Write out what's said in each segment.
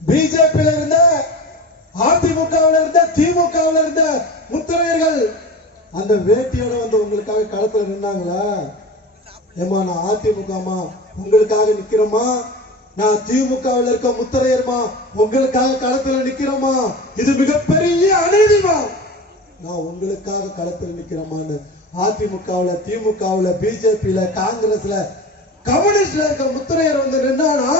பிஜேபியில இருந்த அதிமுகவில் இருந்த திமுகவில் இருந்த முத்திரையர்கள் அந்த வேட்டியோட வந்து உங்களுக்காக களத்துல நின்னாங்களா? ஏமா நான் அதிமுகமா உங்களுக்காக நிக்கிறோமா நான் திமுகவில் இருக்க முத்திரையர்மா உங்களுக்காக களத்துல நிக்கிறோமா இது மிகப்பெரிய அநீதிமா நான் உங்களுக்காக களத்தில் நிக்கிறோமான்னு அதிமுகவுல திமுகவுல பிஜேபியில காங்கிரஸ்ல கம்யூனிஸ்ட்ல இருக்க முத்திரையர் வந்து நின்னானா?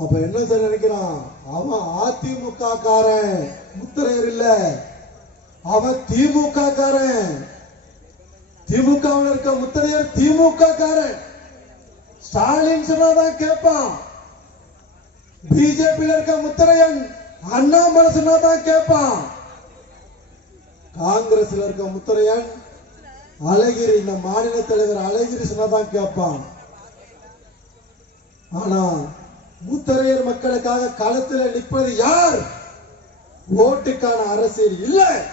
அப்ப என்ன சார் நினைக்கிறான்? அவன் அதிமுக காரன் முத்திரையர் இல்ல. அவன் திமுக காரன் திமுகவில் இருக்க முத்திரையர் திமுக காரன் ஸ்டாலின் சொன்னாதான் கேட்பான் பிஜேபியில் இருக்க முத்திரையன் அண்ணாமலை சொன்னாதான் கேட்பான் காங்கிரஸ்ல இருக்க முத்திரையன் அழகிரி இந்த மாநில தலைவர் அழகிரி சொன்னாதான் கேட்பான் ஆனா முத்தரையர் மக்களுக்காக களத்தில் நிற்பது யார்? ஓட்டுக்கான அரசியல் இல்ல.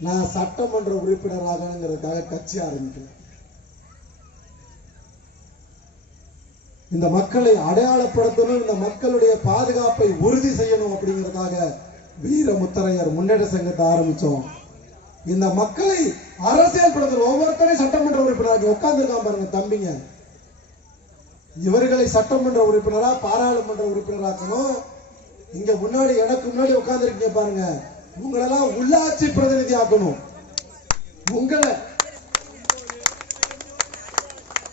நான் சட்டமன்ற உறுப்பினர் ஆகணுங்கிறதுக்காக கட்சி ஆரம்பிக்கிறேன் இந்த மக்களை அடையாளப்படுத்தணும் இந்த மக்களுடைய பாதுகாப்பை உறுதி செய்யணும் அப்படிங்கிறதுக்காக வீர முத்தரையர் முன்னேற்ற சங்கத்தை ஆரம்பிச்சோம். இந்த மக்களை அரசியல் படுத்தணும் ஒவ்வொருத்தரையும் சட்டமன்ற உறுப்பினராக உட்கார்ந்துருக்கான் பாருங்க தம்பிங்க. இவர்களை சட்டமன்ற உறுப்பினரா பாராளுமன்ற உறுப்பினராக்கணும். இங்க முன்னாடி எனக்கு முன்னாடி உட்கார்ந்துருக்கீங்க பாருங்க. உங்களெல்லாம் உள்ளாட்சி பிரதிநிதி ஆக்கணும் உங்களை.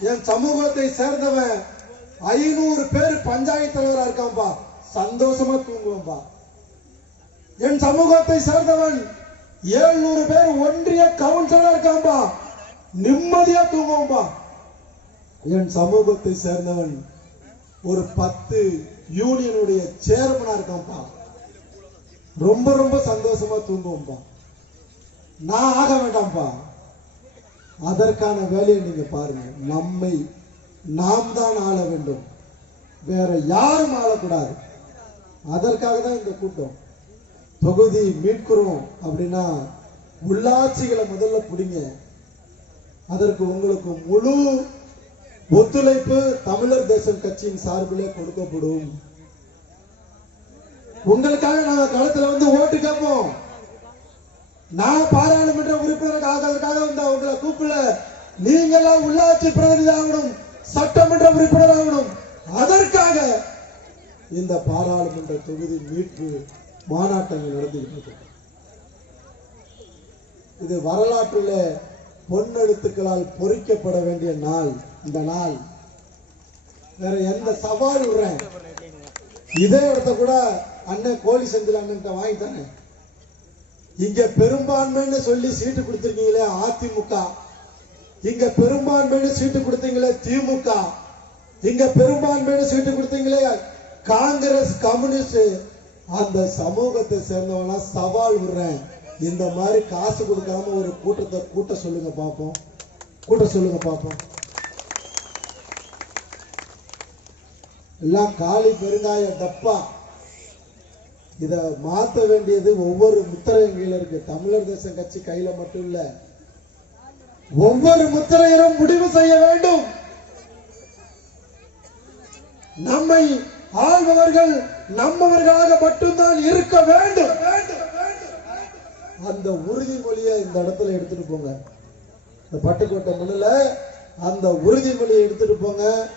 என் சமூகத்தை சேர்ந்தவன் ஐநூறு பேர் பஞ்சாயத்து தலைவரா இருக்கான்பா சந்தோஷமா தூங்குவேன்பா என் சமூகத்தை சேர்ந்தவன் ஏழ்நூறு பேர் ஒன்றிய கவுன்சிலரா இருக்கான்பா நிம்மதியா தூங்குவோம்பா. என் சமூகத்தை சேர்ந்தவன் ஒரு பத்து யூனியனுடைய சேர்மனா இருக்கான்பா ரொம்ப ரொம்ப சந்தோஷமா தூங்குவோம்பா நான் ஆக வேண்டாம்ப்பா. அதற்கான வேலையை நீங்க பாருங்க. நம்மை நாம் தான் ஆள வேண்டும். வேற யாரும் ஆளக்கூடாது. அதற்காக தான் இந்த கூட்டம். தொகுதி மீட்கிறோம் அப்படின்னா உள்ளாட்சிகளை முதல்ல பிடிங்க. அதற்கு உங்களுக்கு முழு ஒத்துழைப்பு தமிழர் தேசம் கட்சியின் சார்பில் கொடுக்கப்படும். உங்களுக்காக நாங்க களத்துல வந்து ஓட்டு கேட்போம். நான் பாராளுமன்ற உறுப்பினர் ஆகிறதுக்காக வந்த உங்களை கூப்பிடல. நீங்களாம் உள்ளாட்சி பிரதிநிதி ஆகணும் சட்டமன்ற உறுப்பினர் ஆகணும். அதற்காக இந்த பாராளுமன்ற தொகுதி மீட்பு மாநாட்டங்கள் நடந்துகிட்டு இருக்கு. இது வரலாற்றுல பொன்னெழுத்துக்களால் பொறிக்கப்பட வேண்டிய நாள் இந்த நாள். வேற எந்த சவால் விடுறேன் இதே இடத்த கூட அண்ணன் கோழி செந்தில் அண்ணன் வாங்கிட்டானே இங்க பெரும்பான்மைன்னு சொல்லி சீட்டு கொடுத்துருக்கீங்களே அதிமுக. இங்க பெரும்பான்மைன்னு சீட்டு கொடுத்தீங்களே திமுக. இங்க பெரும்பான்மைன்னு சீட்டு கொடுத்தீங்களே காங்கிரஸ் கம்யூனிஸ்ட். அந்த சமூகத்தை சேர்ந்தவனா சவால் விடுறேன். இந்த மாதிரி காசு கொடுக்காம ஒரு கூட்டத்தை கூட்ட சொல்லுங்க பார்ப்போம் கூட்ட சொல்லுங்க பார்ப்போம் எல்லாம் காலி பெருங்காய டப்பா. இத மாத்த வேண்டியது ஒவ்வொரு முத்திரையும் கையில இருக்கு. தமிழர் தேசம் கட்சி கையில மட்டும் இல்ல. ஒவ்வொரு முத்திரையரும் முடிவு செய்ய வேண்டும். நம்மை ஆள்பவர்கள் நம்மவர்களாக மட்டும்தான் இருக்க வேண்டும். அந்த உறுதிமொழியை இந்த இடத்துல எடுத்துட்டு போங்க. இந்த பட்டுக்கோட்டை மண்ணில் அந்த உறுதிமொழியை எடுத்துட்டு போங்க.